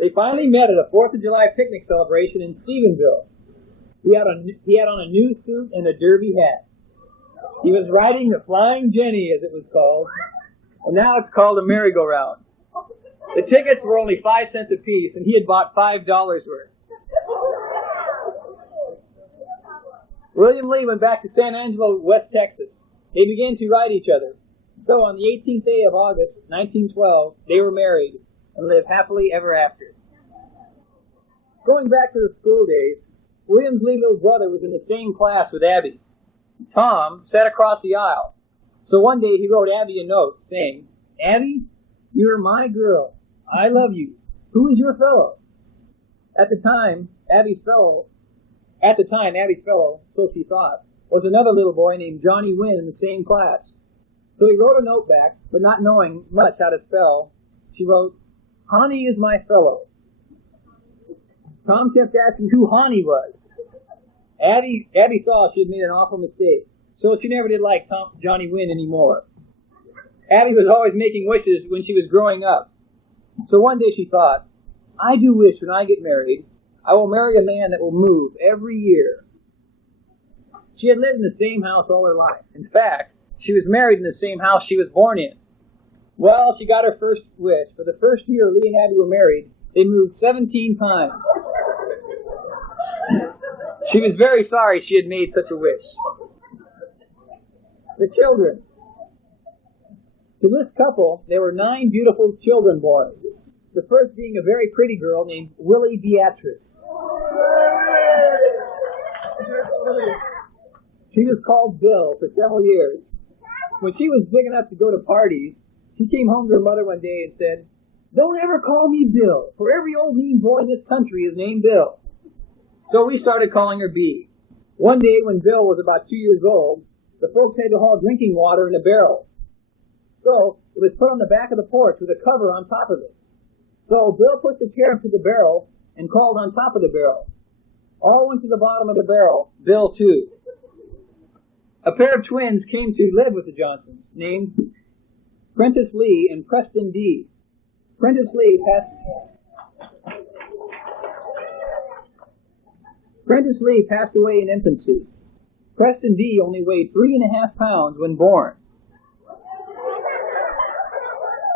They finally met at a 4th of July picnic celebration in Stephenville. He had on a new suit and a derby hat. He was riding the Flying Jenny, as it was called, and now it's called a merry-go-round. The tickets were only 5 cents apiece, and he had bought $5 worth. William Lee went back to San Angelo, West Texas. They began to ride each other. So on the 18th day of August, 1912, they were married and lived happily ever after. Going back to the school days, William's little brother was in the same class with Abby. Tom sat across the aisle. So one day he wrote Abby a note saying, "Abby, you're my girl. I love you. Who is your fellow?" At the time, Abby's fellow, so she thought, was another little boy named Johnny Wynn in the same class. So he wrote a note back, but not knowing much how to spell, she wrote, "Honey is my fellow." Tom kept asking who Honey was. Abby saw she had made an awful mistake, so she never did like Johnny Wynn anymore. Abby was always making wishes when she was growing up. So one day she thought, "I do wish when I get married, I will marry a man that will move every year." She had lived in the same house all her life. In fact, she was married in the same house she was born in. Well, she got her first wish. For the first year Lee and Abby were married, they moved 17 times. She was very sorry she had made such a wish. The children. To this couple, there were 9 beautiful children born. The first being a very pretty girl named Willie Beatrice. She was called Bill for several years. When she was big enough to go to parties, she came home to her mother one day and said, "Don't ever call me Bill, for every old mean boy in this country is named Bill." So we started calling her B. One day when Bill was about 2 years old, the folks had to haul drinking water in a barrel. So it was put on the back of the porch with a cover on top of it. So Bill put the chair into the barrel and called on top of the barrel. All went to the bottom of the barrel, Bill too. A pair of twins came to live with the Johnsons, named Prentice Lee and Preston D. Prentice Lee passed away in infancy. Preston D. only weighed 3.5 pounds when born.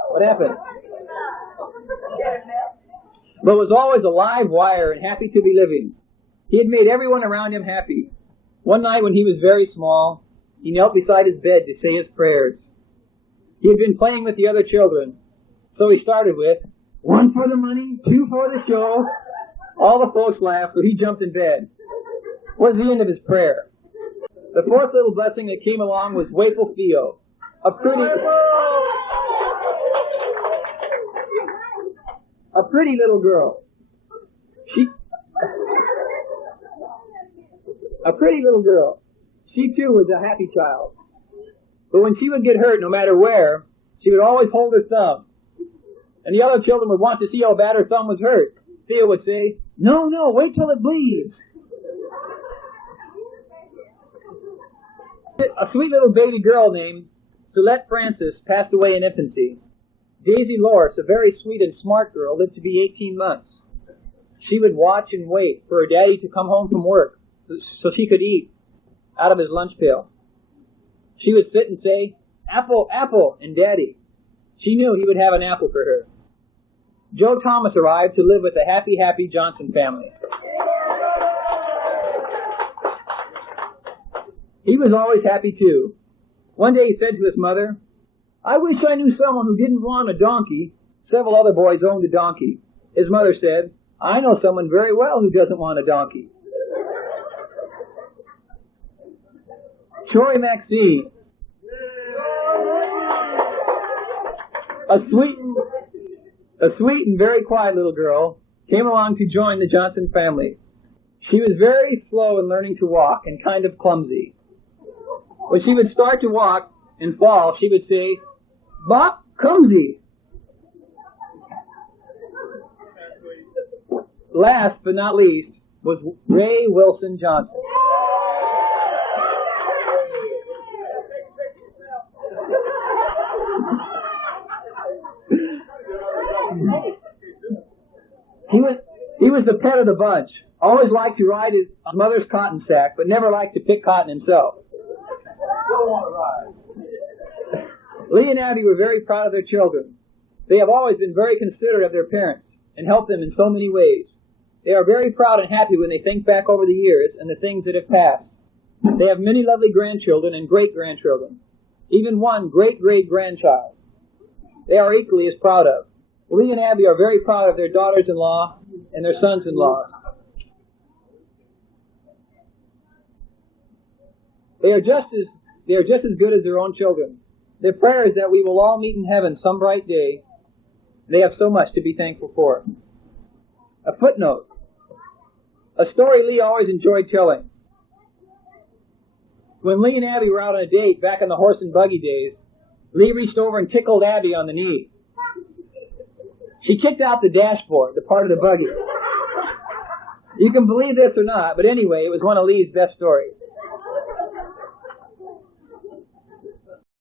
What happened? But was always a live wire and happy to be living. He had made everyone around him happy. One night when he was very small, he knelt beside his bed to say his prayers. He had been playing with the other children, so he started with, "1 for the money, 2 for the show." All the folks laughed, so he jumped in bed. Was the end of his prayer. The fourth little blessing that came along was Waple Theo, a pretty little girl. She too was a happy child. But when she would get hurt, no matter where, she would always hold her thumb. And the other children would want to see how bad her thumb was hurt. Theo would say, No, wait till it bleeds." A sweet little baby girl named Celeste Francis passed away in infancy. Daisy Lorse, a very sweet and smart girl, lived to be 18 months. She would watch and wait for her daddy to come home from work so she could eat out of his lunch pail. She would sit and say, "Apple, apple," and Daddy. She knew he would have an apple for her. Joe Thomas arrived to live with the happy Johnson family. He was always happy too. One day he said to his mother, "I wish I knew someone who didn't want a donkey." Several other boys owned a donkey. His mother said, "I know someone very well who doesn't want a donkey." Troy Maxine, a sweet and very quiet little girl, came along to join the Johnson family. She was very slow in learning to walk and kind of clumsy. When she would start to walk and fall, she would say, "Bop, clumsy." Last but not least was Ray Wilson Johnson. He was the pet of the bunch. Always liked to ride his mother's cotton sack, but never liked to pick cotton himself. Don't want to ride. Lee and Abby were very proud of their children. They have always been very considerate of their parents and helped them in so many ways. They are very proud and happy when they think back over the years and the things that have passed. They have many lovely grandchildren and great-grandchildren, even one great-great-grandchild they are equally as proud of. Lee and Abby are very proud of their daughters-in-law and their sons-in-law. They are just as good as their own children. Their prayer is that we will all meet in heaven some bright day. They have so much to be thankful for. A footnote. A story Lee always enjoyed telling. When Lee and Abby were out on a date back in the horse and buggy days, Lee reached over and tickled Abby on the knee. She kicked out the dashboard, the part of the buggy. You can believe this or not, but anyway, it was one of Lee's best stories.